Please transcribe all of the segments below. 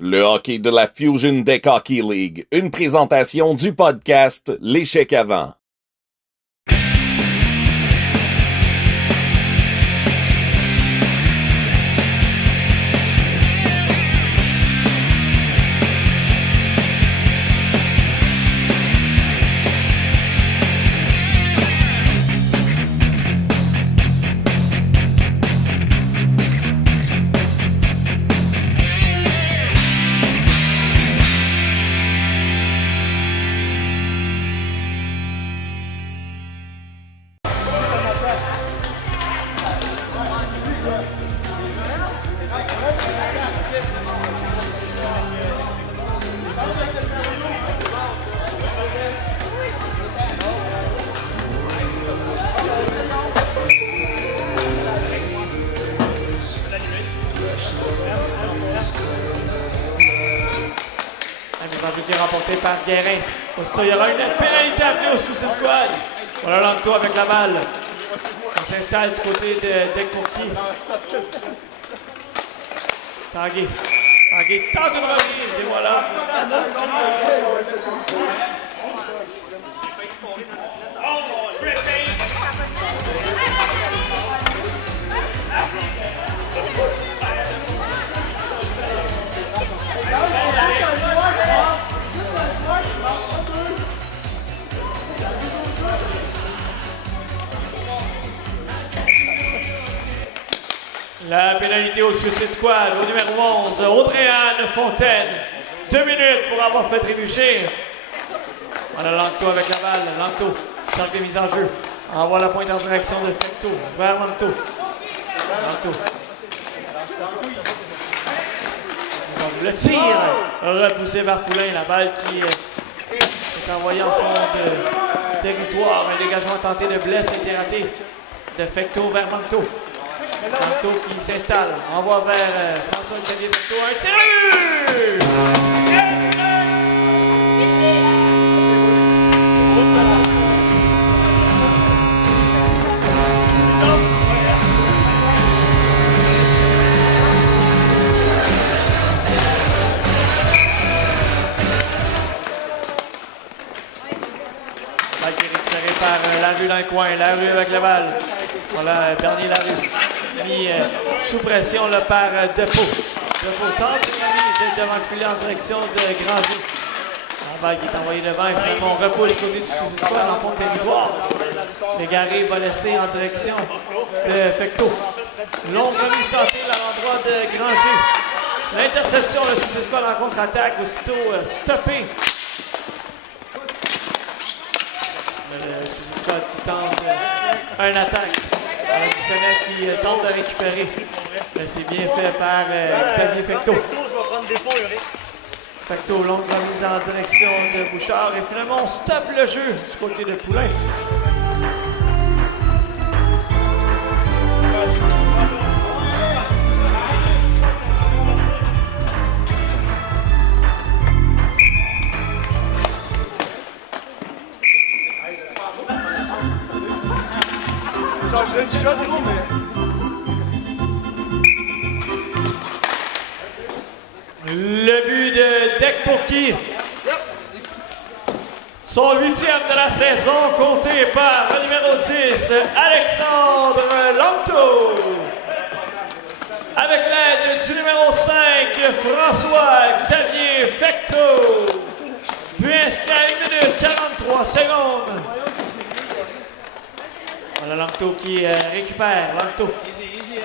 Le hockey de la Fusion Deck Hockey League. Une présentation du podcast L'échec avant. Remporté par Guérin. Aussitôt, il y aura une pénalité appelée au Suicide Squad. Voilà Lanto avec la balle. On s'installe du côté de Deck-Pourquier. Tanguay tente une remise et voilà. La pénalité au Suicide Squad, au numéro 11, Audrey-Anne Fontaine. 2 minutes pour avoir fait trébucher. Voilà Lanto avec la balle. Lanto, cercle de mise en jeu. Envoie la pointe en direction de Fecto vers Lanto. Le tir repoussé par Poulain. La balle qui est envoyée en fond de territoire. Un dégagement tenté de Blesse a été raté de Fecto vers Lanto. Lanto qui s'installe, envoie vers François-Xavier Fecto, un tir! Balle qui est récupérée par Larue dans le coin, Larue avec la balle. Voilà, Bernier Larue. Mis sous pression là, par Depot. Depot tente une remise devant le filet en direction de Granger. La balle qui est envoyée devant, et finalement on repousse côté du Suicide Squad en fond de territoire. Légaré va laisser en direction de Fecto. Longue remise tentée à l'endroit de Granger. L'interception, le Suicide Squad en contre-attaque, aussitôt stoppé. Le Suicide Squad qui tente une attaque. Bissonnette qui tente de récupérer. C'est bien fait par Xavier Fecto. Fecto, longue remise en direction de Bouchard. Et finalement, on stoppe le jeu du côté de Poulain. Le but de Deck-Pourquier. Son 8e de la saison, compté par le numéro 10, Alexandre Lanto. Avec l'aide du numéro 5, François-Xavier Fecto. Puis inscrit à 1 minute 43 secondes. Voilà Lanto qui récupère. Lanto.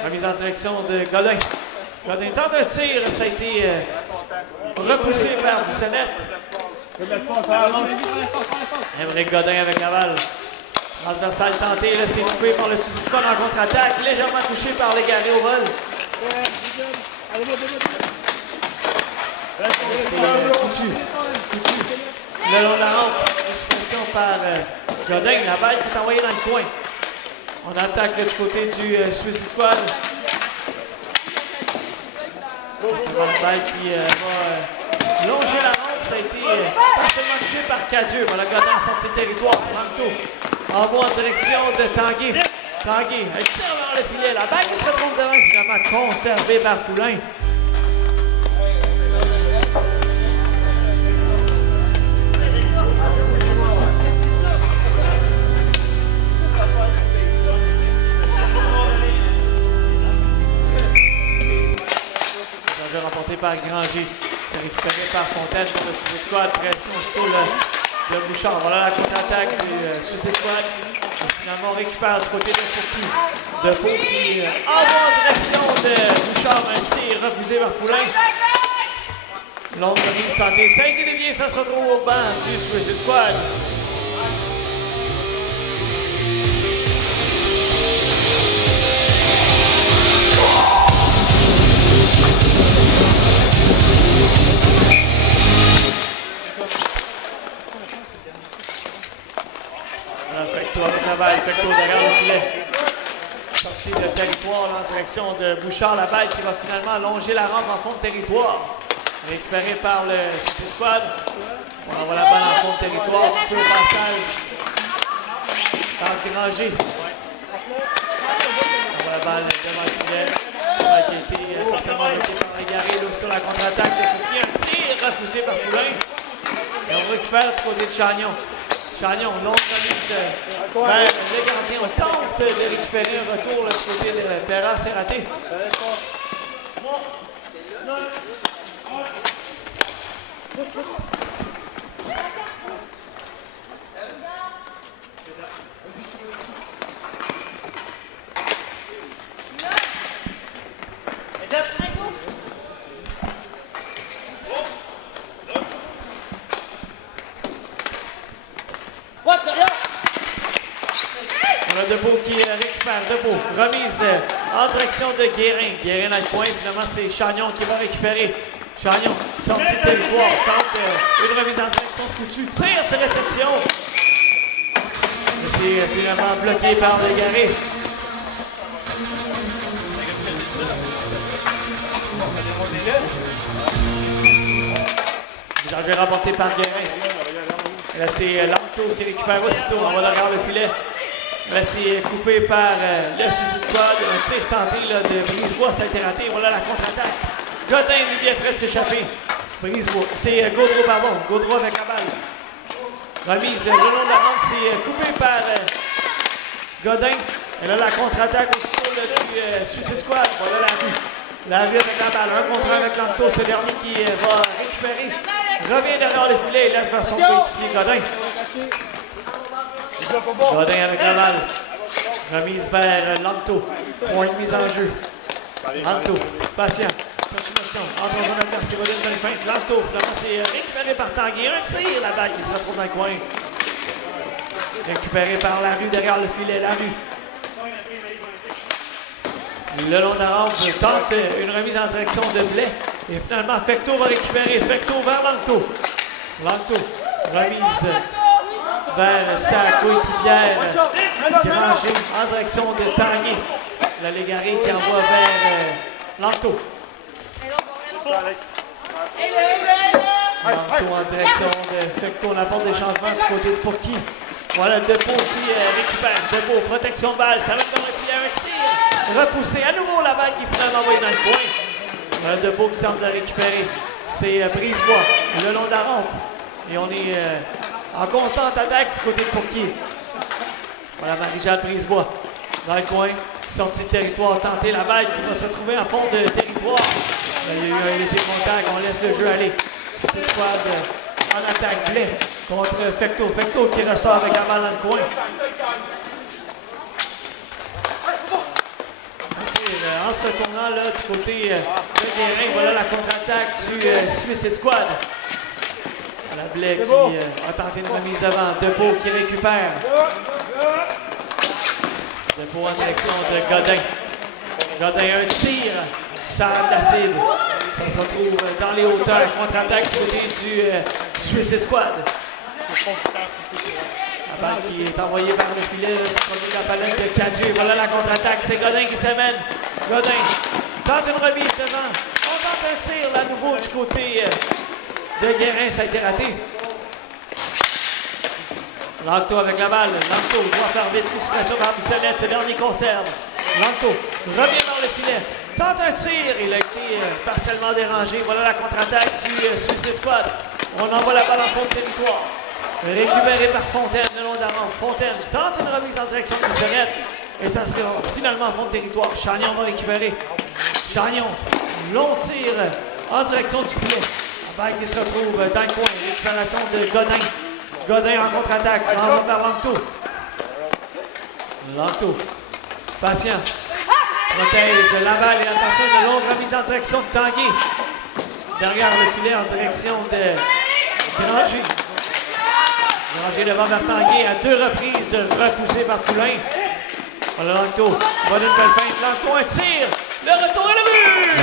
Remise en direction de Godin. Godin tente un tir. Ça a été repoussé par Bissonnette. Émeric Godin avec la balle. Transversal tenté. Là, c'est coupé par le Suicide Squad en contre-attaque. Légèrement touché par Légaré au vol. C'est Coutu. Le long de la rampe. Expression par Godin. La balle qui est envoyée dans le coin. On attaque là, du côté du Suicide Squad. La balle qui va longer la rampe. Ça a été partiellement touché par Cadieux. Voilà, Godin en sortie de territoire. Lanto envoie en direction de Tanguay. Tanguay, elle tire vers le filet. La balle qui se retrouve devant, finalement conservée par Poulain. par Granger. C'est récupéré par Fontaine pour le Suicide Squad. Pression aussitôt de Bouchard. Voilà la contre-attaque du Suicide Squad. Finalement, on récupère du côté de Pourki. Depeau qui envoie en direction de Bouchard. Un tir refusé par Poulain. Longue remise tentée. Saint-Olivier, ça se retrouve au banc du Suicide Squad. Fecto avec la balle, Fecto derrière le filet. Sortie de territoire en direction de Bouchard. La balle qui va finalement longer la rampe en fond de territoire. Récupérée par le Suicide Squad. On envoie la balle en fond de territoire. Peu au passage par Granger. On envoie la balle devant le filet. La balle qui a été partiellement bloquée par Légaré sur la contre-attaque de Fouquier. Un tir repoussé par Poulain. Et on récupère du côté de Chagnon. Chagnon, longue remise vers le gardien. On tente de récupérer un retour là, du côté de Perra, c'est raté. On a Depeau qui récupère. Depeau, remise en direction de Guérin. Guérin dans le coin. Finalement, c'est Chagnon qui va récupérer. Chagnon, sortie de territoire. Tente une remise en direction de Coutu. Tire sur réception. C'est finalement bloqué par Légaré. Visage rapporté par Guérin. Là, c'est Lanto qui récupère aussitôt. On va derrière le filet. Là, c'est coupé par le Suicide Squad. Un tir tenté là, de Brisebois, ça a été raté. Voilà la contre-attaque. Godin est bien prêt de s'échapper. Brisebois, c'est Gaudreau, pardon. Gaudreau avec la balle. Remise le long de la rampe, c'est coupé par Godin. Et là, la contre-attaque aussitôt du Suicide Squad. Voilà la rue. La rue avec la balle. Un contre un avec Lanto. Ce dernier qui va récupérer. Revient derrière le filet et laisse vers son coéquipier Godin. Godin avec la balle. Remise vers Lanto. Point de mise en jeu. Lanto, patient. Cherche une option. Entre en zone adverse, Godin de le feinte. Lanto, finalement, c'est récupéré par Tanguy. Un tir, la balle qui se retrouve dans le coin. Récupéré par la rue derrière le filet. La rue. Le long de la rampe tente une remise en direction de Blais. Et finalement, Fecto va récupérer. Fecto vers Lanto. Lanto, remise vers sa coéquipière Granger en direction de Tanguy. La Légaré qui envoie vers Lanto. Lanto en direction de Fecto. On apporte des changements du côté de Pourki. Voilà Depeau qui récupère. Depeau, protection balle. Ça va dans le filet. Un tir repoussé. À nouveau la balle qui finalement envoyée dans le coin. Voilà Depeau qui tente de récupérer. C'est Brisebois le long de la rampe. Et on est en constante attaque du côté de Pourki. Voilà Marie-Jeanne Brisebois dans le coin. Sortie de territoire, tenter la balle qui va se retrouver en fond de territoire. Il y a eu un léger contact, on laisse le jeu aller. C'est Squad en attaque. Blais contre Fecto. Fecto qui ressort avec la balle dans le coin. En se retournant là, du côté de Guérin, voilà la contre-attaque du Suicide Squad. La Blais qui a tenté une remise devant. Depeau qui récupère. Depeau en direction de Godin. Godin, un tir. Ça rate la cible. Ça se retrouve dans les hauteurs. Contre-attaque du côté du Suicide Squad. La balle qui est envoyée vers le filet. Premier de la palette de Cadieux. Voilà la contre-attaque. C'est Godin qui s'amène. Godin tente une remise devant. On tente un tir là, à nouveau du côté de Guérin. Ça a été raté. Lanto avec la balle. Lanto doit faire vite. Plus pression par Bissonnette. Ce dernier conserve. Lanto revient dans le filet. Tente un tir. Il a été partiellement dérangé. Voilà la contre-attaque du Suicide Squad. On envoie la balle en fond de territoire. Récupéré par Fontaine le long de la rampe. Fontaine tente une remise en direction de Bissonnette. Et ça sera finalement en fond de territoire. Chagnon va récupérer. Chagnon, long tir en direction du filet. La balle qui se retrouve dans le coin. Récupération de Godin. Godin en contre-attaque. Renvoie vers Langto. Langto. Patient. Protège la balle et attention, une longue remise en direction de Tanguay. Derrière le filet en direction de Granger. Granger devant vers Tanguay à 2 reprises, repoussé par Poulain. Voilà Langto. Va d'une belle feinte. Langto, un tir. Le retour et le but!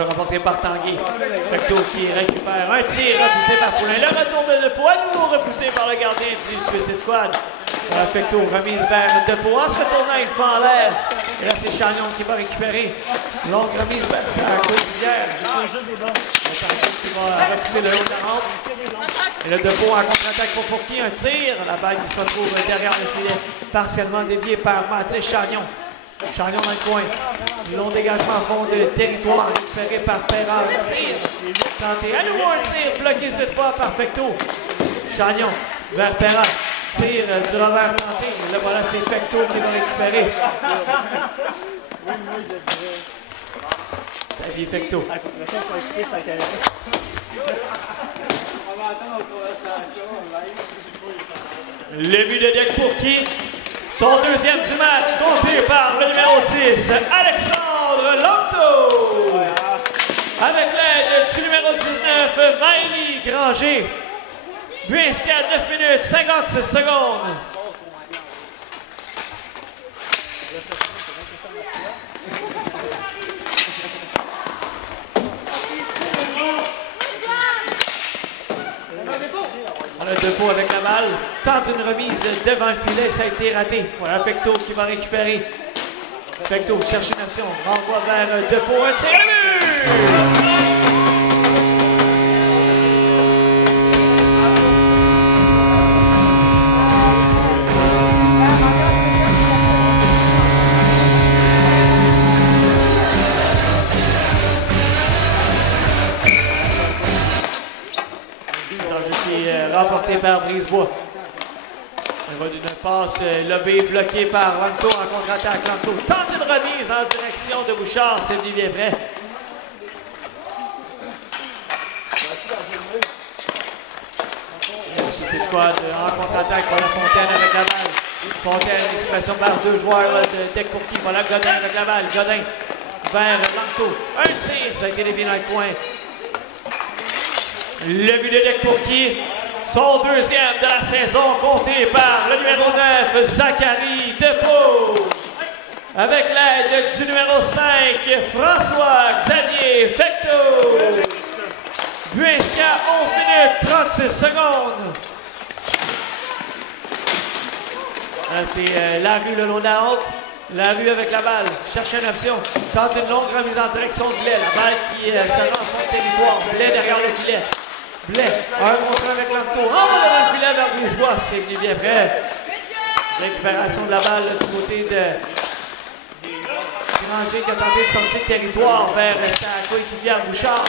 Remporté par Tanguay. Fecteau qui récupère un tir repoussé par Poulain. Le retour de Depeau, à nouveau repoussé par le gardien du Suicide Squad. Fecteau remise vers Depeau. En se retournant, il fait en l'air. Et là, c'est Chagnon qui va récupérer. Longue remise vers sa coéquipière. Tanguay qui va repousser le haut de la rampe. Et le Depeau en contre-attaque pour qui un tir. La balle qui se retrouve derrière le filet, partiellement déviée par Mathis Chagnon. Chagnon dans le coin. Long dégagement à fond de territoire récupéré par Perra. Un tir tenté. À nouveau un tir bloqué cette fois par Fecteau. Chagnon vers Perra. Tir du revers tenté. Là voilà, c'est Fecteau qui va récupérer. Xavier Fecteau. Le but de Dec pour qui? Son deuxième du match, compté par le numéro 10, Alexandre Langto. Avec l'aide du numéro 19, Maëlie Granger. But inscrit à 9 minutes 56 secondes. Depeau avec la balle, tente une remise devant le filet, ça a été raté. Voilà Fecteau qui va récupérer. Fecteau cherche une option, renvoie vers Depeau, un tir à but! Remporté par Brisebois. Il va d'une passe lobée bloquée par Langto en contre-attaque. Langto tente une remise en direction de Bouchard. C'est venu bien près. Le Suicide Squad en contre-attaque. Voilà Fontaine avec la balle. Fontaine, expression par 2 joueurs là, de Dec pour qui. Voilà Godin avec la balle. Godin vers Langto. Un tir, ça a été dévié dans le coin. Le but de Dec pour qui? Son deuxième de la saison, compté par le numéro 9, Zachary Depeau. Avec l'aide du numéro 5, François-Xavier Fecteau. But inscrit à 11 minutes 36 secondes. Là, c'est la rue le long de la rampe. La rue avec la balle. Cherche une option. Tente une longue remise en direction de Blais. La balle qui se rend en fond de territoire. Blais derrière le filet. Blais, un contre un avec Langto. Renvoie devant le filet vers Brisebois. C'est venu bien près. Récupération de la balle là, du côté de Granger qui a tenté de sortir de territoire vers sa coéquipière Bouchard.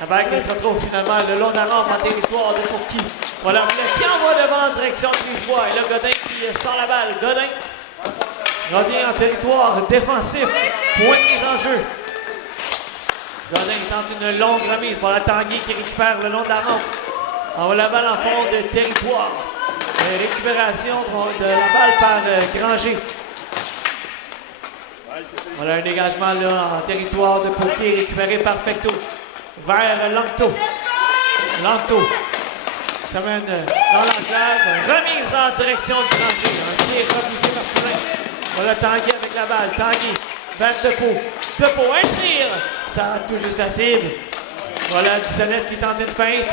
La balle qui se retrouve finalement le long de la rampe en territoire de Pourqui. Voilà Blais qui envoie devant en direction de Brisebois. Et là, Godin qui sort la balle. Godin revient en territoire défensif. Point de mise en jeu. Godin tente une longue remise. Voilà Tanguay qui récupère le long de la rampe. Envoie la balle en fond de territoire. Récupération de la balle par Granger. Voilà un dégagement là en territoire de Pourqui récupéré par Fecteau. Vers Langto. Langto s'amène dans l'enclave. Remise en direction de Granger. Un tir repoussé par Poulain. Voilà Tanguay avec la balle. Tanguay vers Depeau. Depeau, un tir. Ça rate tout juste la cible. Voilà Bissonnette qui tente une feinte.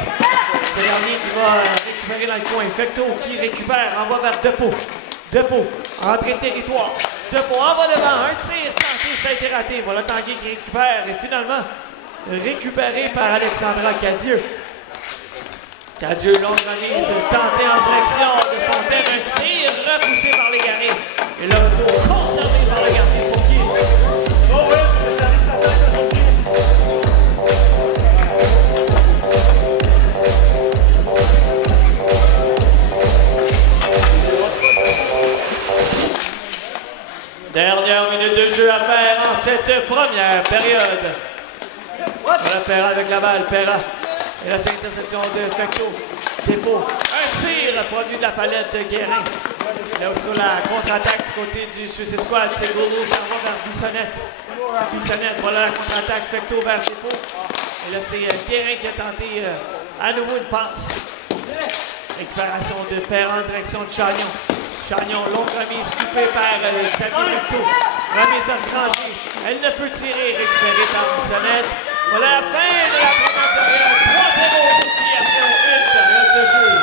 C'est le dernier qui va récupérer dans le coin. Fecteau qui récupère, envoie vers Depeau. Depeau, entrée de territoire. Depeau envoie devant, un tir tenté, ça a été raté. Voilà Tanguay qui récupère et finalement récupéré par Alexandra Cadieux. Cadieux, longue remise, tentée en direction de Fontaine. Un tir repoussé par les Garés. Et le retour conservé par le gardien Pourqui. Oh oui! cette première période. Voilà Perra avec la balle. Perra. Et là, c'est l'interception de Fecteau. Dépôt. Un tir produit de la palette de Guérin. Là aussi sur la contre-attaque du côté du Suicide Squad, c'est Gourou qui envoie vers Bissonnette. Bissonnette, voilà la contre-attaque. Fecteau vers Dépôt. Et là, c'est Guérin qui a tenté à nouveau une passe. Récupération de Perra en direction de Chagnon. Chagnon, longue remise coupée par Xavier Fecteau. Remise vers Granger. Elle ne peut tirer, récupérée par Bissonnette. Voilà la fin de la première période. 3-0 qui après une période de jeu.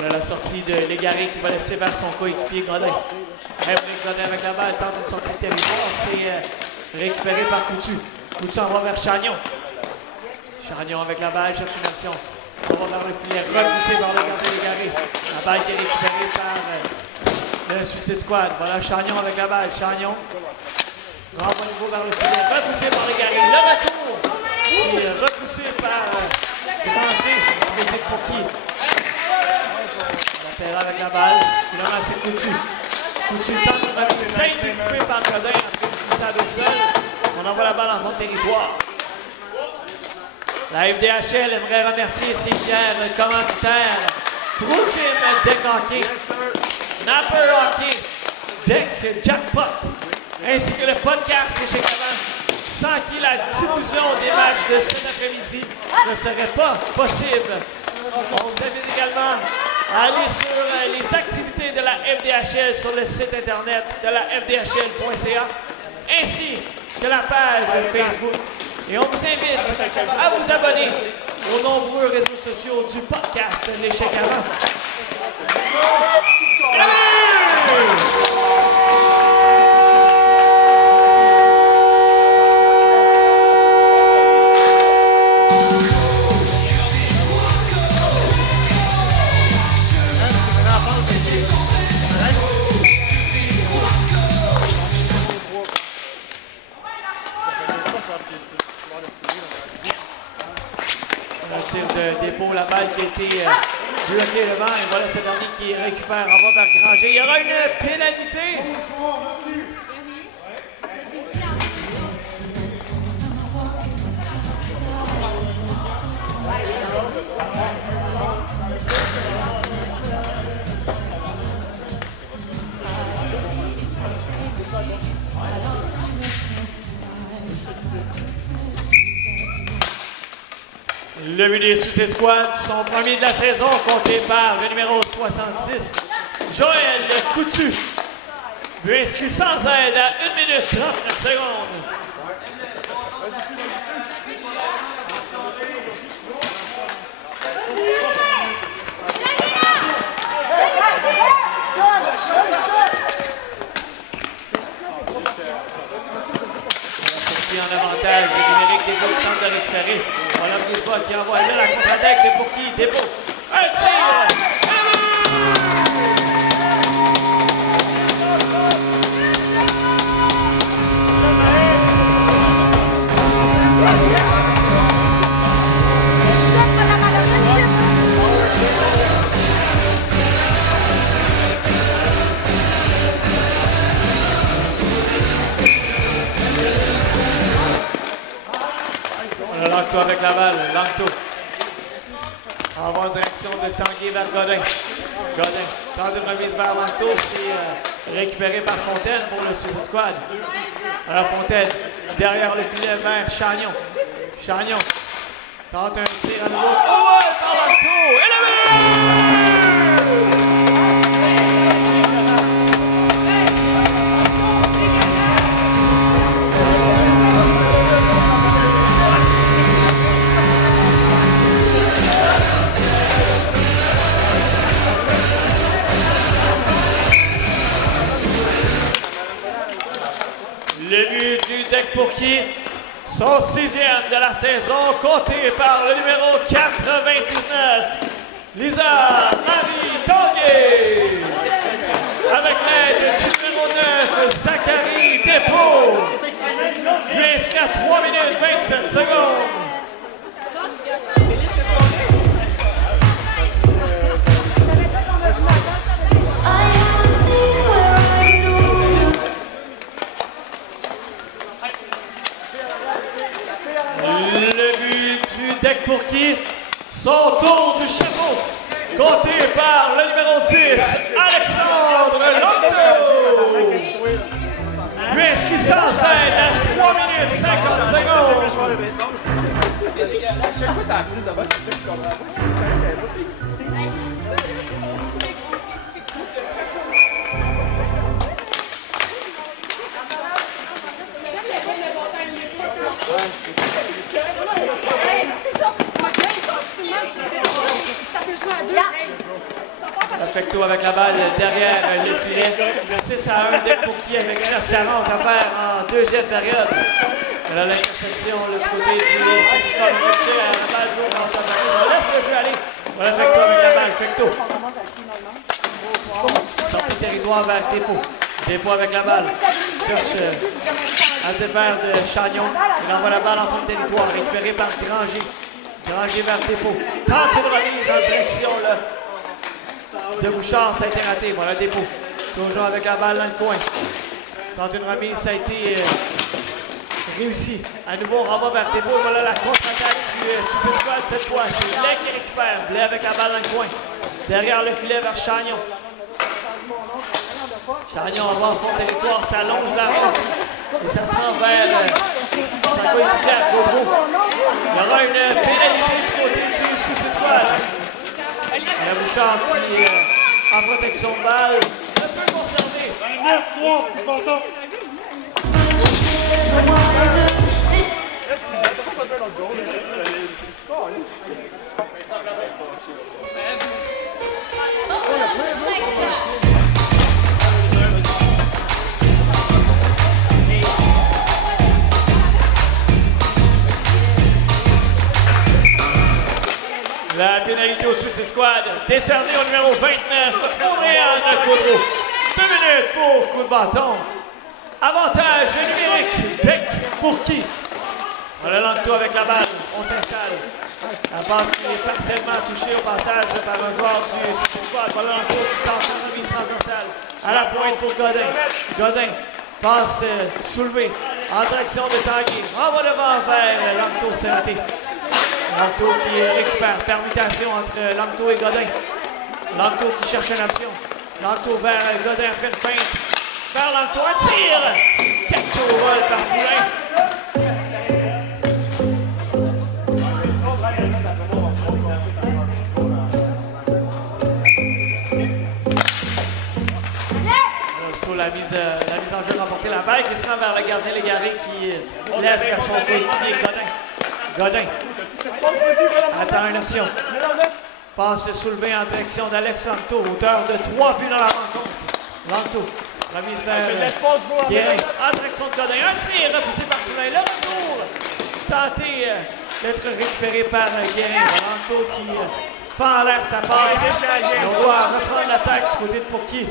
On a la sortie de Légaré qui va laisser vers son coéquipier Godin. Emmerich Godin avec la balle, tente une sortie de territoire. C'est récupéré par Coutu. Coutu envoie vers Chagnon. Chagnon avec la balle, cherche une option. On va vers le filet, repoussé par le gardien Légaré. La balle qui est récupérée par le Suicide Squad. Voilà Chagnon avec la balle. Chagnon renvoie nouveau vers le filet, repoussé par Légaré. Le retour qui est repoussé par Granger. Pour qui? Perra avec la balle, finalement c'est Coutu. Coutu tente de remise, ça a été coupé par Godin après une glissade au sol. On envoie la balle en fond de territoire. La FDHL aimerait remercier ses fiers commanditaires. Pro Gym Deck Hockey, Napper Hockey, Deck Jackpot, ainsi que le podcast Chez Cavant, sans qui la diffusion des matchs de cet après-midi ne serait pas possible. On vous invite également à aller sur les activités de la FDHL sur le site internet de la fdhl.ca ainsi que la page Facebook. Et on vous invite à vous abonner aux nombreux réseaux sociaux du podcast L'échec avant. Un tir de dépôt, la balle qui a été bloquée devant. Et voilà ce dernier qui récupère, on va vers Granger. Il y aura une pénalité. Le but des Suicide Squad, son premier de la saison, compté par le numéro 66, Joël Coutu. But inscrit sans aide à 1 minute 39 secondes. Avantage numérique des Despaux qui tente de récupérer. Voilà Brisebois qui envoie là la contre-attaque de pour qui? Despaux. Un tir! Langto avec la balle. Langto. Envoie en direction de Tanguay vers Godin. Godin tente une remise vers Langto. C'est récupéré par Fontaine pour le Suicide Squad. Alors Fontaine, derrière le filet vers Chagnon. Chagnon tente un tir à nouveau. Oh ouais, par Langto! Et le but! Le but du deck pour qui? Son 6e de la saison, compté par le numéro 99, Lisa Marie Tanguay. Avec l'aide du numéro 9, Zachary Despaux. Lui inscrit à 3 minutes 27 secondes. Le but du deck pour qui? Son tour du chapeau, compté par le numéro 10, Alexandre Langto. Lui inscrit sans aide à 3 minutes 50 secondes. Affecto avec la balle derrière les filets. 6 à 1, deck pour qui avec 9-40 à faire en deuxième période. Elle a l'interception du côté du Suicide Squad. La balle on laisse le jeu aller. Voilà Affecto avec la balle. Affecto. Sortie territoire vers Despaux. Despaux avec la balle. Cherche à se défaire de Chagnon. Il envoie la balle en fond de territoire. Récupérée par Granger. Granger vers Despaux. Tente une remise en direction là, de Bouchard, ça a été raté. Voilà Despaux. Toujours avec la balle dans le coin. Tente une remise, ça a été réussi. À nouveau, on renvoie vers Despaux. Voilà la contre-attaque du Suicide Squad cette fois. C'est Blais qui récupère. Blais avec la balle dans le coin. Derrière le filet vers Chagnon. Chagnon envoie en fond de territoire. Ça longe la roue. Et ça se rend vers sa coéquipière Gaudreau. Il y aura une pénalité du côté du Suicide Squad. La Bouchard qui en protection de balle ne peut conserver. 9-3, c'est content. La pénalité au Suicide Squad, décernée au numéro 29, Audrey-Anne Gaudreau. 2 minutes pour coup de bâton. Avantage numérique, deck pour qui? Voilà Langto avec la balle, on s'installe. La passe qui est partiellement touchée au passage par un joueur du Suicide Squad. Voilà Langto qui tente une remise transversale. À la pointe pour Godin. Godin, passe soulevée en direction de Tanguay. Renvoie devant vers Langto, c'est raté. Langto qui récupère, permutation entre Langto et Godin. Langto qui cherche une option. Langto vers Godin après une feinte. Vers Langto, un tir! Capture au vol par Poulain. Aussitôt la mise en jeu remportée, la balle qui se rend vers le gardien Légaré qui laisse vers son coéquipier Godin. Godin attend une option. Passe soulevée en direction d'Alex Langto, auteur de 3 buts dans la rencontre. Langto, remise vers Guérin, en direction de Godin. Un tir repoussé par Poulain. Le retour tenter d'être récupéré par Guérin. Valanto qui fait en l'air sa passe. Et on doit reprendre l'attaque du côté de Pourqui.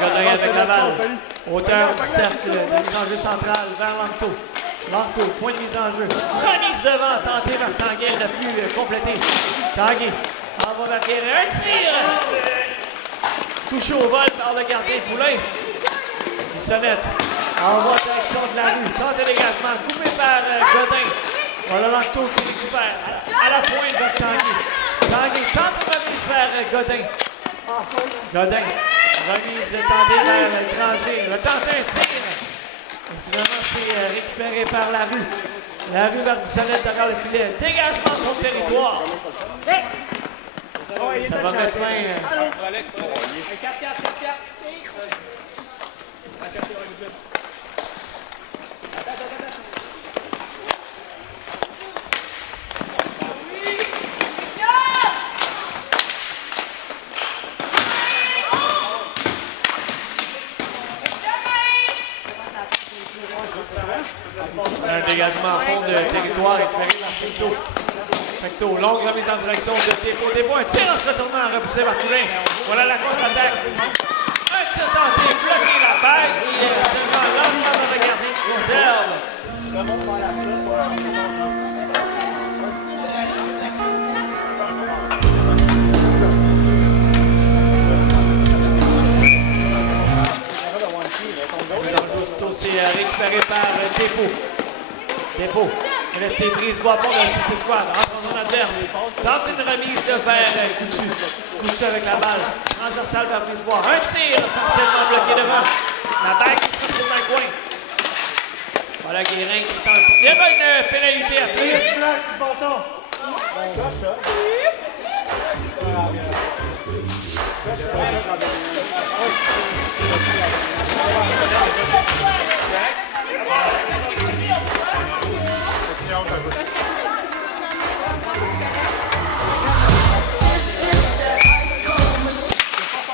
Godin avec la balle. Hauteur du cercle de mise en jeu centrale vers Lanto. Lanto, point de mise en jeu. Remise devant, tentée vers Tanguay, il n'a plus complété. Tanguay envoie vers Guérin. Un tir! Touché au vol par le gardien Poulain. Bissonnette envoie en direction de la rue. Tente de dégagement, coupé par Godin. Voilà Lanto qui récupère à la pointe vers Tanguay. Tanguay tente de remise vers Godin. Godin, remise tentée vers Granger. Le tenté un tir. Et finalement, c'est récupéré par la rue. La rue vers Bissonnette derrière le filet. Dégagement contre le territoire. Ça va mettre main. Un dégagement à fond de territoire récupéré par Fecto. Fecto, longue remise en direction de Dépôt. Dépôt, un tir en se retournant, repoussé par Poulain. Voilà la contre-attaque. Un tir tenté, bloqué la balle et seulement lentement par le gardien qui conserve. C'est récupéré par Dépôt. Dépôt. Il laisse ses prises bois pour le Suicide Squad. Rentre en zone adverse. Tente une remise de vers Coutu. Coutu avec la balle. Transversale vers Brisebois. Un tir partiellement bloqué devant. La balle qui se retrouve dans le coin. Voilà Guérin qui tente. Il y aura une pénalité après.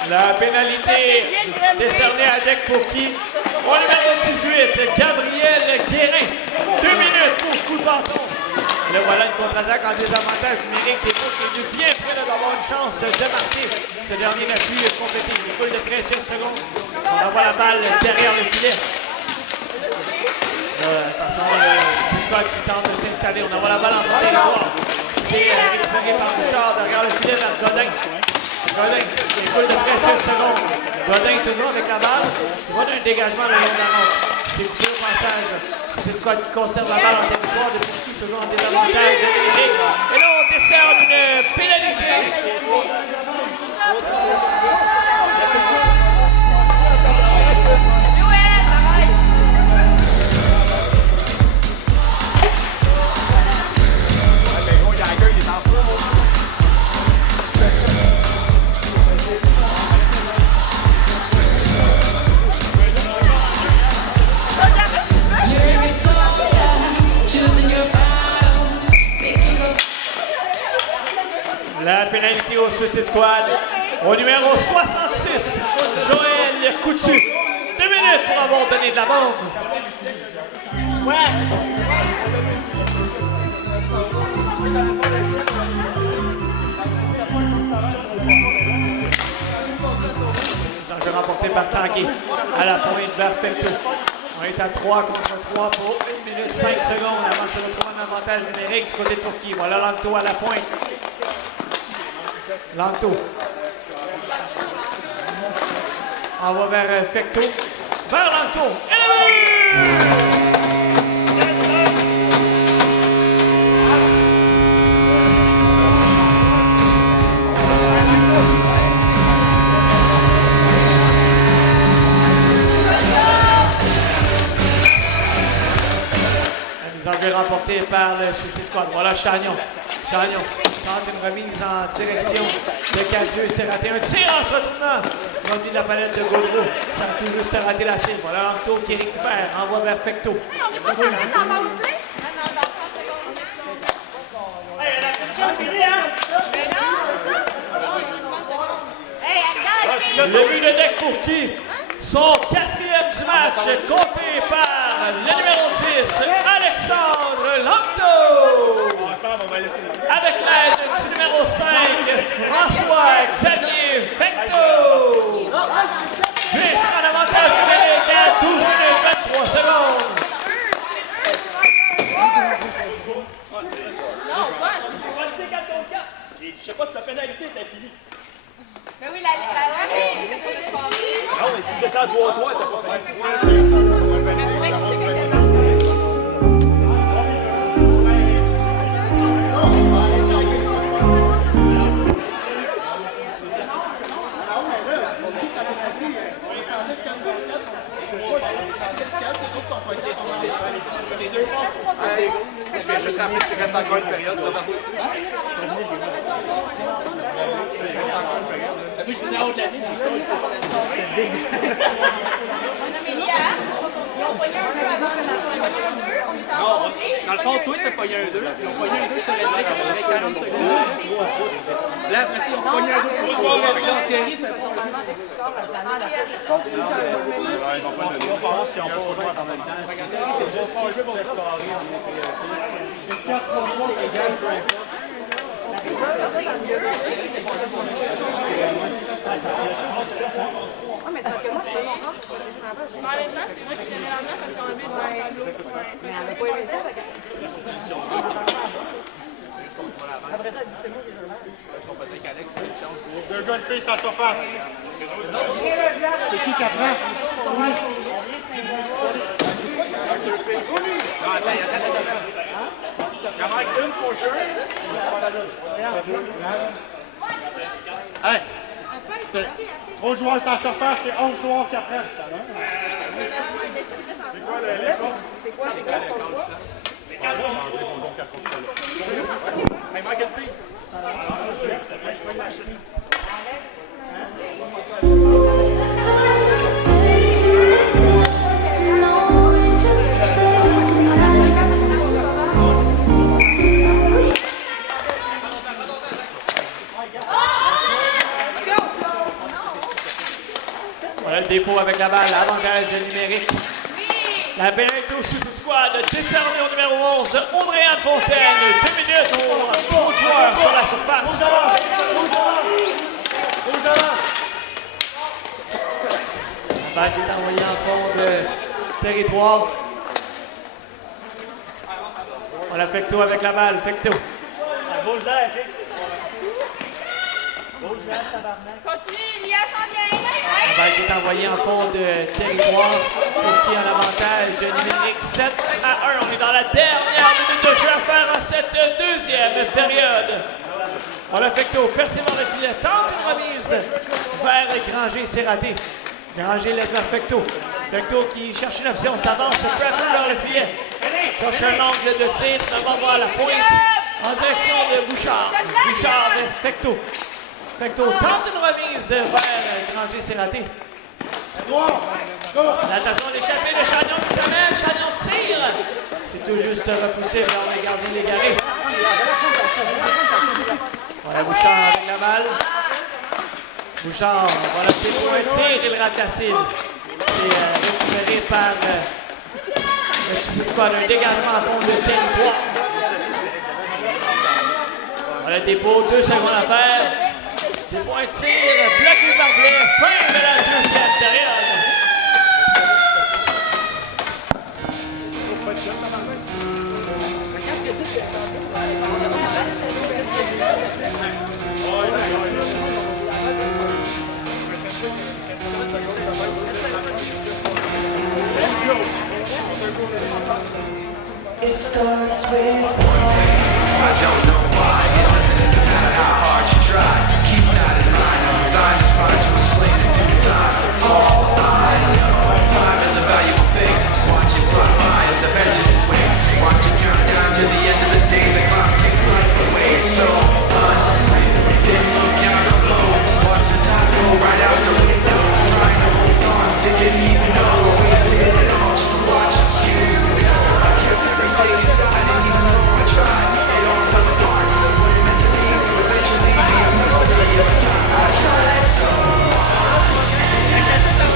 La pénalité décernée à Deck Pourqui. Au numéro 18, Gabriel Guérin. 2 minutes pour coup de bâton. Le voilà une contre-attaque en désavantage numérique. Dépôt qui est venu bien près d'avoir une chance de marquer. Ce dernier n'a pu compléter. Il découle de 13 secondes. On envoie la balle derrière le filet. Attention, c'est Squad qui tente de s'installer. On envoie la balle en territoire. C'est récupéré par Bouchard derrière le filet vers Godin. Godin qui découle de 13 secondes. Godin toujours avec la balle. Il va d'un dégagement le long de la rampe. C'est coupé au passage. C'est Squad qui conserve la balle en territoire. De Pourqui toujours en désavantage numérique. Et là, on décerne une pénalité. La pénalité au Suicide Squad. Au numéro 66, Joël Coutu. 2 minutes pour avoir donné de la bombe. Jeu remporté par Tanguay à la pointe vers Fecto. On est à 3 contre 3 pour 1 minute 5 secondes avant de se retrouver en avantage numérique du côté de Pourqui. Voilà Lanto à la pointe. Lanto. On va vers Fecto. Vers Lanto. Et le but! La mise en jeu remportée par le Suicide Squad. Voilà Chagnon. Chagnon tente une remise en direction de Cadieux. C'est raté. Un tir en se retournant. Revenu de la palette de Gaudreau. Ça a tout juste raté la cible. Voilà Lanto qui récupère. Envoie vers Fecto. Le but de Deck Pourqui. Son 4e du match, compté par le numéro 10. numéro 5, François-Xavier Fecteau. Puis sera en avantage numérique à 12 minutes 23 secondes. Je sais pas si la pénalité était finie. Mais oui, la Non, mais si c'est ça à 3-3, t'as pas fait. Je vais juste rappeler qu'il reste encore une période. Il reste encore une période. Je faisais en haut de la ligne, c'est dégueu. Ils ont pogné un jeu avant, ils ont pogné un 2, on est en conflit. Dans le fond, toi, t'as pogné un 2. Ils ont pogné un 2 sur les breaks avec 40 secondes. Là, après ça, ils ont pogné un 2 pour 3. Là, Thierry, ça fait normalement des petits scores parce que la main sauf si c'est un peu même. Ils vont pas de deux passes, ils n'ont pas joué en même temps. C'est juste si eux vont scorer en priorité. C'est égal, peu importe. Mais c'est parce que moi, je peux comprendre. Honnêtement, c'est vrai qu'il donnait l'argent parce qu'on a enlevé de mais elle n'a pas aimé ça. Après ça, elle dit c'est moi qui Parce qu'on faisait qu'Alex, c'était une chance pour. Deux gars, une fille, ça surface. C'est qui qui apprend? Il en manque une pour sure. Hey! C'est 3 joueurs sans surface, c'est 11 joueurs qui apprennent. C'est quoi les choses? C'est quoi contre quoi? Il manque une fille. Voilà le dépôt avec la balle, avantage numérique. La pénalité au Suicide Squad décernée au numéro 11, Audrey-Anne Fontaine. 2 minutes pour 11 joueurs sur la surface. La balle qui est envoyée en fond de territoire. Voilà Fecteau avec la balle, Fecteau. Continue, Elias, s'en vient. La balle qui est envoyée en fond de territoire pour qui a l'avantage numérique 7 à 1. On est dans la dernière minute de jeu à faire en cette deuxième période. Voilà Fecteau, percé dans le filet, tente une remise vers Granger, c'est raté. Granger laisse vers Fecteau. Fecteau qui cherche une option, s'avance peu à peu vers le filet. Cherche un angle de tir, finalement va à la pointe en direction de Bouchard. Bouchard vers Fecteau. Fecteau tente une remise vers Granger, c'est raté. L'attention à l'échappée de Chagnon qui s'amène, Chagnon tire. C'est tout juste repoussé vers le gardien Légaré. Voilà Bouchard avec la balle. Bouchard, voilà le pied pour un tir, il rate la cible. C'est récupéré par le Suicide Squad, un dégagement à fond de territoire. Voilà le dépôt, 2 secondes à faire. Des points de tir, bloqué par Blair, fin de la deuxième période. It starts with I don't know why. It doesn't matter how hard you try. Keep that in mind. I'm designed to try to explain it due time. All I know, time is a valuable thing. Watch it fly by as the pendulum swings. Watch it count down to the end of the day. The clock takes life away. It's so unreal. Didn't look out the blow. Watch the time go right out the window. Trying to hold on to didn't even know. Wasted it all just to watch you go. I kept everything inside and even though I tried, it all fell apart. It wasn't meant to be. Eventually, I know that your time. I tried so hard. And that's so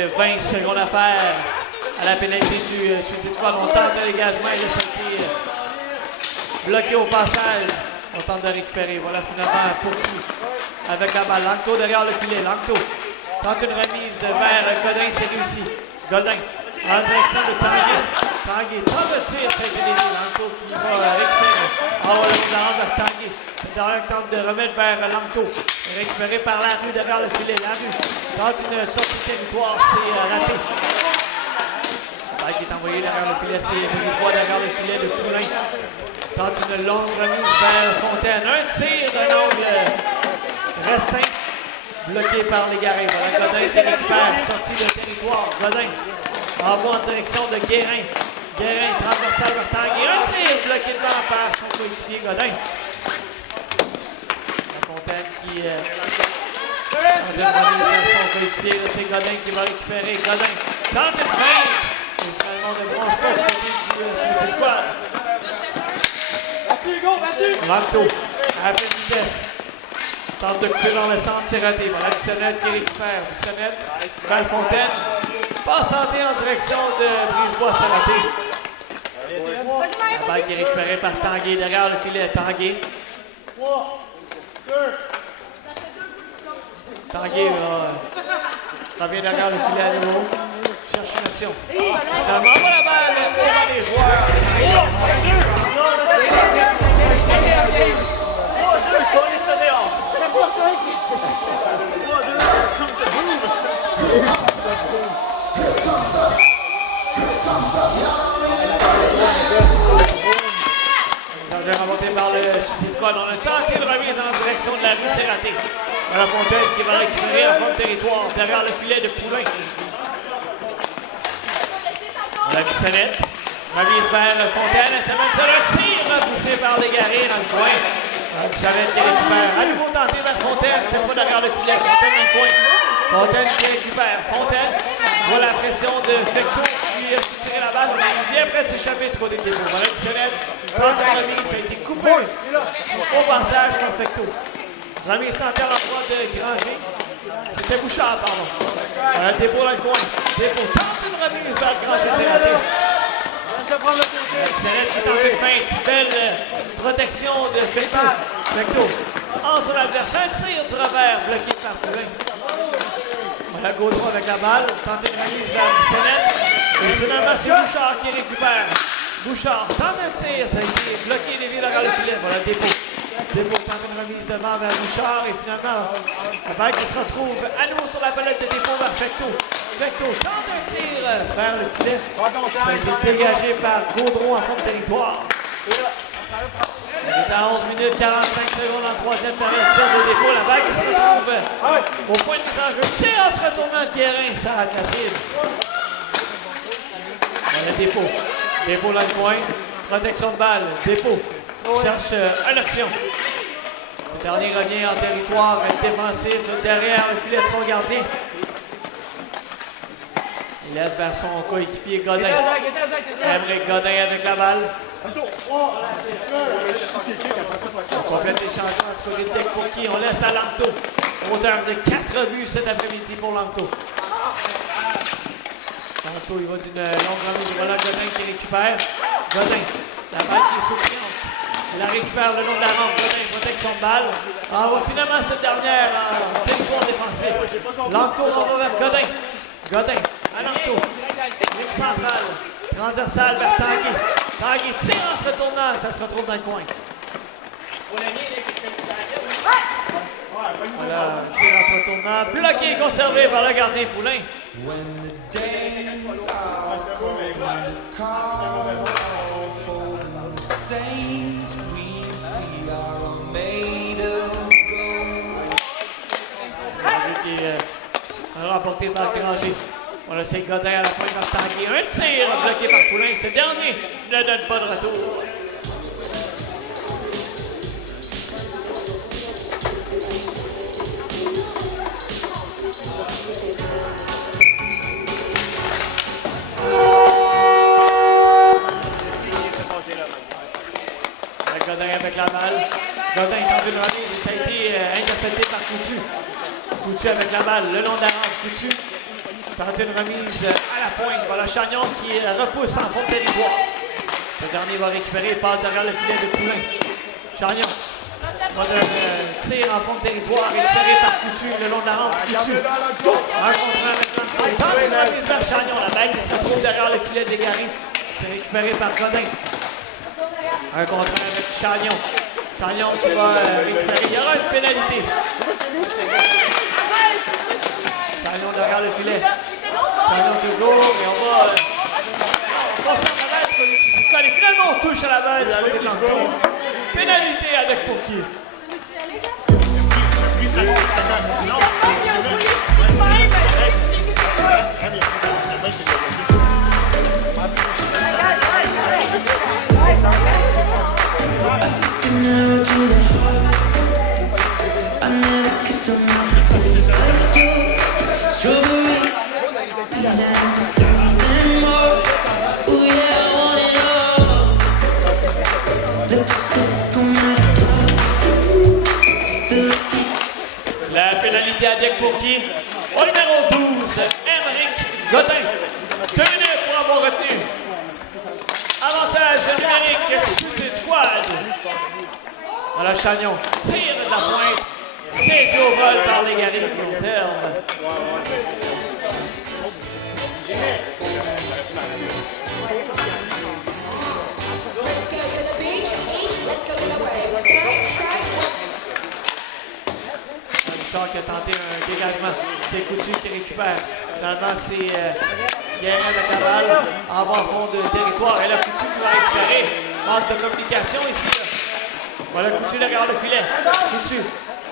avait 20 secondes à faire à la pénalité du Suicide Squad. On tente un dégagement et là, ça a été bloqué au passage. On tente de récupérer. Voilà finalement pour qui avec la balle. Langto derrière le filet. Langto tente une remise vers Godin. C'est réussi. Godin en direction de Tanguay. Tanguay tente de tir. C'est délégué. Langto qui va récupérer. Envoie le blanc vers Tanguay. Derrière tente de remettre vers Langto. Récupéré par la rue derrière le filet. La rue tente une sortie de territoire. C'est raté. La balle qui est envoyée derrière le filet. C'est Brisebois derrière le filet de Poulain. Tente une longue remise vers Fontaine. Un tir d'un angle restreint. Bloqué par les Garés. Voilà Godin qui récupère. Sortie de territoire. Godin envoie en direction de Guérin. Guérin transversal vers Tanguay. Un tir bloqué devant par son coéquipier Godin. La Fontaine qui tente une remise vers son coéquipier. C'est Godin qui va récupérer. Godin tente une feinte. Et finalement ne branche pas du côté du Suicide Squad. Langto à pleine vitesse. Tente de couper dans le centre, c'est raté. Voilà Bissonnette qui récupère. Bissonnette vers Fontaine. Passe tentée en direction de Brisebois, c'est raté. La balle qui est récupérée par Tanguay derrière le filet. Tanguay. Tanguay revient derrière le filet à nouveau. Cherche une option. Finalement, on voit la balle devant les joueurs. Messager remporté par le Suicide Squad. On a tenté une remise en direction de la rue, c'est raté. La Fontaine qui va récupérer en fond de territoire derrière le filet de Poulain. La Bissonnette. Remise vers Fontaine. Elle s'amène sur un tir poussé par les Garés dans le coin. La Bissonnette qui récupère. À nouveau tenté vers Fontaine. Cette fois derrière le filet. Fontaine dans le coin. Fontaine qui récupère. Fontaine voit la pression de Fecto. Lui a tiré la balle. On est bien près de s'échapper du côté de dépôt. Voilà Bissonnette. Tente une remise. Ça a été coupé au passage par Fecto. Remise tentée à l'endroit de Granger. C'était Bouchard, pardon. Voilà Dépôt dans le coin. Dépôt tente une remise vers Granger. C'est raté. Bissonnette qui tente une feinte. Belle protection de Fecto. Fecto entre l'adversaire. Un tir du revers bloqué par Poulain. Voilà Gaudreau avec la balle. Tente une remise vers Bissonnette. Et finalement, c'est Bouchard qui récupère. Bouchard tente un tir. Ça a été bloqué des villes derrière le filet. Voilà Dépôt. Dépôt tente une remise devant vers Bouchard. Et finalement, la balle qui se retrouve à nouveau sur la palette de Dépôt vers Fecto. Fecto tente un tir vers le filet. Ça a été dégagé par Gaudreau en fond de territoire. On est à 11 minutes 45 secondes en troisième période. Tir de Dépôt. La balle qui se retrouve au point de mise en jeu. Tir en se retournant de Guérin. Ça rate la cible. Voilà Dépôt. Dépôt dans le coin. Protection de balle. Dépôt cherche une option. Ce dernier revient en territoire défensif derrière le filet de son gardien. Il laisse vers son coéquipier Godin. Aymeric Godin avec la balle. On complète les changements entre les decks pour qui on laisse à Langto. Auteur de 4 buts cet après-midi pour Langto. Langto, il va d'une longue remise. Voilà Godin qui récupère. Godin, la balle qui est souffrante. Il la récupère le long de la rampe. Godin, protection de balle. Envoie finalement cette dernière en territoire défensif. Langto renvoie vers Godin. Godin à Langto. Ligne centrale. Transversale vers Tanguay. Tanguay tire en se retournant. Ça se retrouve dans le coin. Voilà, tir en se retournant. Bloqué et conservé par le gardien Poulain. When the days are cold and the cards all fold and the saints we see are made of gold. Granger qui est remporté par Granger. On a essayé Godin à la pointe par Tanguay. Un tir bloqué par Poulain. Ce dernier ne donne pas de retour. Godin avec la balle. Godin tente une remise et ça a été intercepté par Coutu. Coutu avec la balle, le long de la rampe. Coutu Tente une remise à la pointe. Voilà Chagnon qui repousse en fond de territoire. Ce dernier va récupérer, passe derrière le filet de Poulain. Chagnon. Va de tir en fond de territoire, récupéré par Coutu le long de la rampe. Coutu. Un contre un maintenant. Tente une remise vers Chagnon. La balle qui se retrouve derrière le filet de Gary. C'est récupéré par Godin. Un contre un avec Chagnon. Chagnon qui va récupérer. Il y aura une pénalité. Chagnon derrière le filet. Chagnon toujours. Et on va conserve la balle du côté du Sisquad. Et finalement, on touche à la balle du côté de l'Anton. Pénalité avec pour qui? La pénalité à Dick Bourquier. Au numéro 12, Émeric Godin. 2 minutes pour avoir retenu. Avantage numérique Suicide Squad. Voilà Chagnon. Tire de la pointe. Saisi au vol par les Gary qui conserve. Richard qui a tenté un dégagement. C'est Coutu qui récupère. Finalement, c'est Guérin avec la balle. En bas fond de territoire. Et là, Coutu qui va récupérer. Manque de communication ici. Là. Voilà Coutu derrière le filet. Coutu.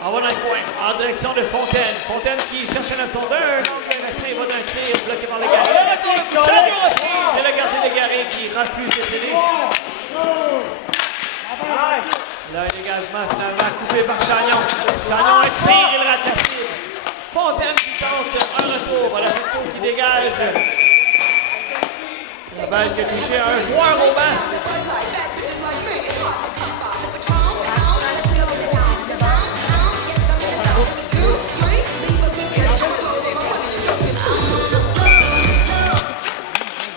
En va dans le coin. En direction de Fontaine. Fontaine qui cherche un option d'un. Il va d'un tir. Bloqué par les Garés. Le retour de Coutu. C'est le gardien des Garés qui refuse de céder. Là, un dégagement finalement coupé par Chagnon. Chagnon, un tir, il rate la cible. Fontaine qui tente un retour. Voilà Victor qui dégage. La balle qui a touché un joueur au banc.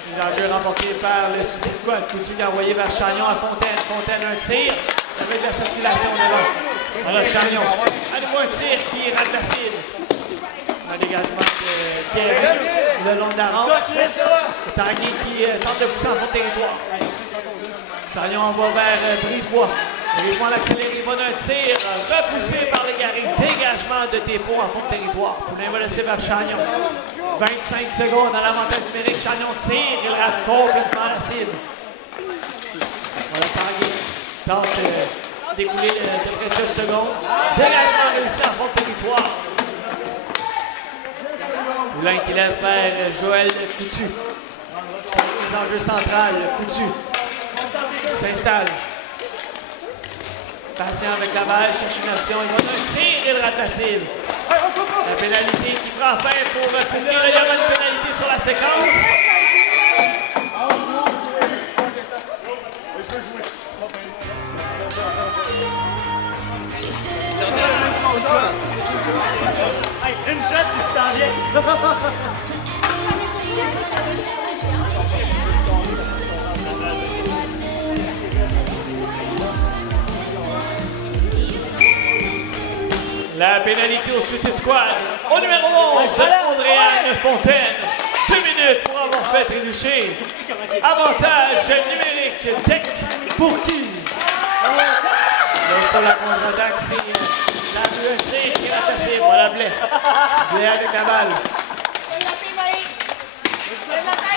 Mise en jeu remportée par le Suicide Squad. Coutu envoyé vers Chagnon à Fontaine. Fontaine, un tir. Avec la circulation devant. Voilà Chagnon. À nouveau un tir qui rate la cible. Un dégagement de Guérin le long de la rampe. Tanguy qui tente de pousser en fond de territoire. Chagnon envoie vers Brisebois. Brisebois l'accéléré, il va d'un tir repoussé par les Gary. Dégagement de dépôt en fond de territoire. Poulain va laisser vers Chagnon. 25 secondes à l'avantage numérique. Chagnon tire, il rate complètement la cible. Voilà Tanguy. Tente d'écouler de précieuses secondes. Dégagement réussi en fond de territoire. Poulain qui laisse vers Joël Coutu. Les enjeux centrales, Coutu s'installe. Patient avec la balle, cherche une option. Il va d'un tir, il rate la cible. La pénalité qui prend fin pour Poulain. Il y aura une pénalité sur la séquence. Une shot, tu t'en viens. La pénalité au Suicide Squad. Au numéro 11, Andréane Fontaine. 2 minutes pour avoir fait trébucher. Avantage numérique Dick Bourquier. Là, la contre-attaque, c'est la rue, un tir qui rate la cible. Voilà Blais. Blais avec la balle.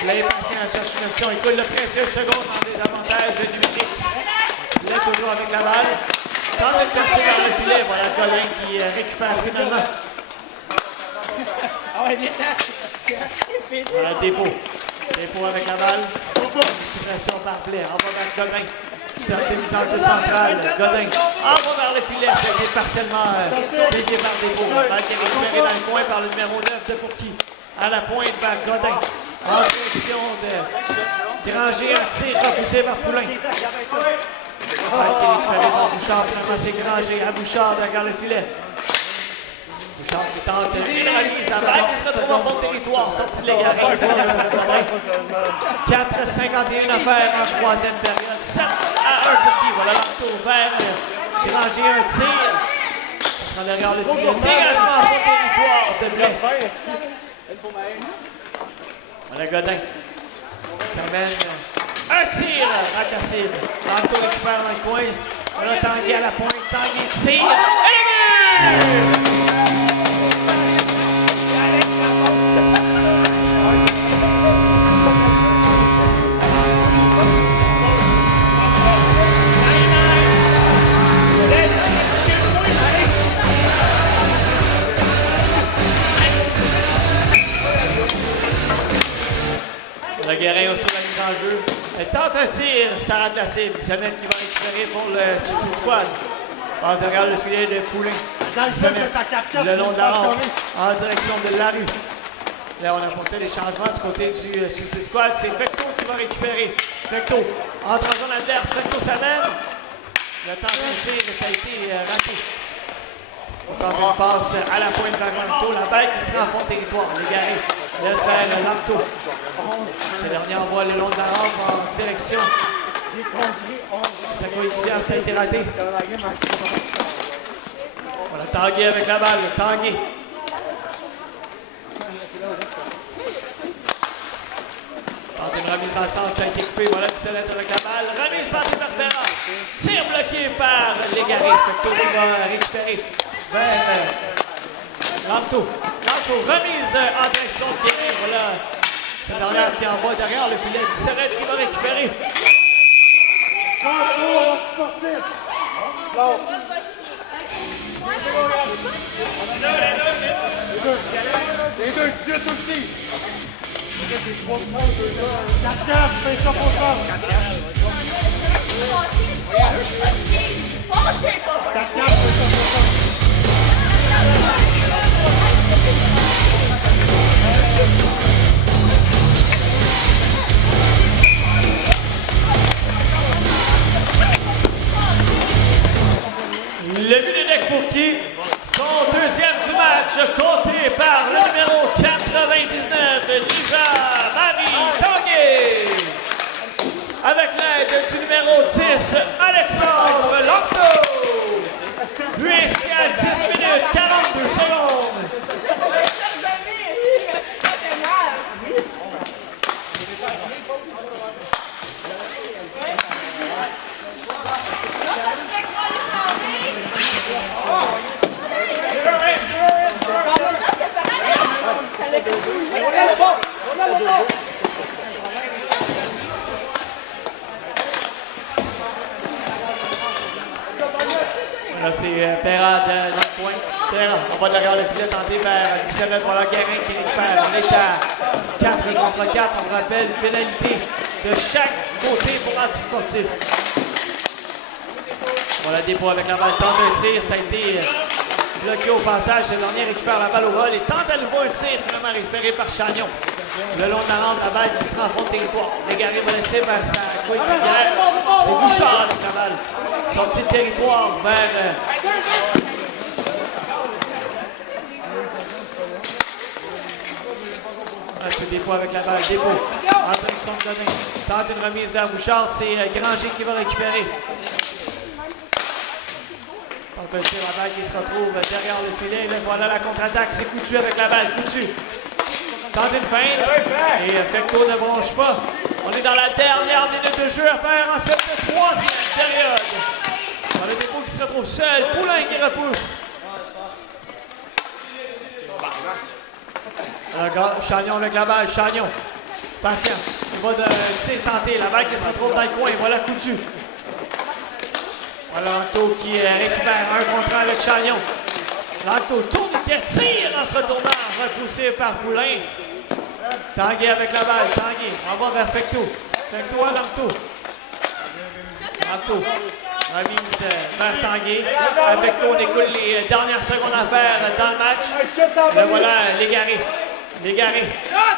Blais est patient, cherche une option. Il coule de précieuses secondes en désavantage numérique. Blais toujours avec la balle. Tente de percer vers le filet. Voilà Colin qui récupère finalement. Voilà Dépôt. Dépôt avec la balle. Suppression par Blais. On va vers Godin. Certaines mises en jeu centrale. Godin envoie vers le filet. Ça a été partiellement dévié par Dépôt. La balle qui est récupérée dans le coin par le numéro 9 de Bourquier. À la pointe vers Godin. En direction de Granger. Un tir repoussé par Poulain. La balle qui est récupérée par Bouchard. Finalement, c'est Granger à Bouchard derrière le filet. Bouchard qui tente une remise. La balle qui se retrouve en fond de territoire. Sortie de l'égaré. 4,51 à faire en troisième période. 7-1 pour qui? Voilà l'entour vers Granger. Un tir. Ça sera derrière le filet. Dégagement en fond de territoire de Blais. Voilà Godin. Ça mène un tir à Cassib. L'entour récupère dans le coin. Voilà Tanguy à la pointe. Tanguy tire. Et le but! Le Guérin aussi la mise en jeu. Elle tente un tir, ça rate la cible. Bissonnette qui va récupérer pour le Suicide Squad. Passe derrière le filet de Poulain. Bissonnette, le long de la rampe, en direction de la rue. Là, on a apporté des changements du côté du Suicide Squad. C'est Fecto qui va récupérer. Fecto entre en zone adverse. Fecto s'amène. Le temps de tir, ça a été raté. On tente une passe à la pointe vers Lampto. La balle qui sera en fond de territoire. Légaré laisse faire Lampto. Ce dernier envoie le long de la rampe en direction. Sa coéquipière, ça a été raté. Voilà Tanguy avec la balle. Tanguy. Tente une remise dans le centre, ça a été coupé. Voilà Bissonnette avec la balle. Remise tentée par Perra. Tir bloqué par Légaré. Fecto va récupérer vers Lampto. Lampto, remise en direction de Guérin. Voilà. C'est dernière qui envoie derrière le filet. Bissonnette qui va récupérer. Les deux de suite aussi. 4-4, c'est ça pour ça. 4-4, c'est ça pour ça. Le but de deck pour qui? Son deuxième du match, compté par le numéro 99, Lisa Marie Tanguy. Avec l'aide du numéro 10, Alexandre Lampto. Puisqu'à 10 minutes 42 secondes. Là, c'est Perra dans le coin. Perra, on va derrière le filet, tenter vers Bissonnette. Voilà Guérin qui récupère. On est à 4 contre 4. On rappelle, pénalité de chaque côté pour l'antisportif. Voilà, dépôt avec la balle. Tente un tir. Ça a été bloqué au passage. Le dernier récupère la balle au vol et tente à nouveau un tir, finalement récupéré par Chagnon. Le long de la rampe, la balle qui sera en fond de territoire. Légaré va laisser vers sa coéquipière. C'est Bouchard avec la balle. Sortie de territoire vers... c'est dépôt avec la balle. Dépôt. En direction de Godin. Tente une remise vers Bouchard. C'est Granger qui va récupérer. Tente un tir la balle qui se retrouve derrière le filet. Là, voilà la contre-attaque. C'est Coutu avec la balle. Coutu. Tente une feinte. Et Fecto ne bronche pas. On est dans la dernière minute de jeu à faire en cette troisième période. Dans le dépôt qui se retrouve seul. Poulain qui repousse. Alors, Chagnon avec la balle. Chagnon. Patient. Il va de tir tenté. La balle qui se retrouve dans le coin. Voilà Coutu. Voilà Lanto qui récupère un contre un avec Chagnon. Lanto tourne et tire en se retournant. Repoussé par Poulain. Tanguy avec la balle. Tanguy envoie vers Fecto. Fecto à Lanto. Lanto. Remise vers Tanguy. Avec Fecto, on écoute les dernières secondes à faire dans le match. Le voilà Légaré. Légaré.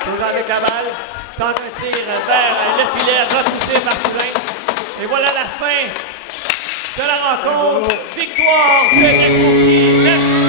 Toujours avec la balle. Tente un tir vers le filet. Repoussé par Poulain. Et voilà la fin de la rencontre. Victoire de Greg Courtier.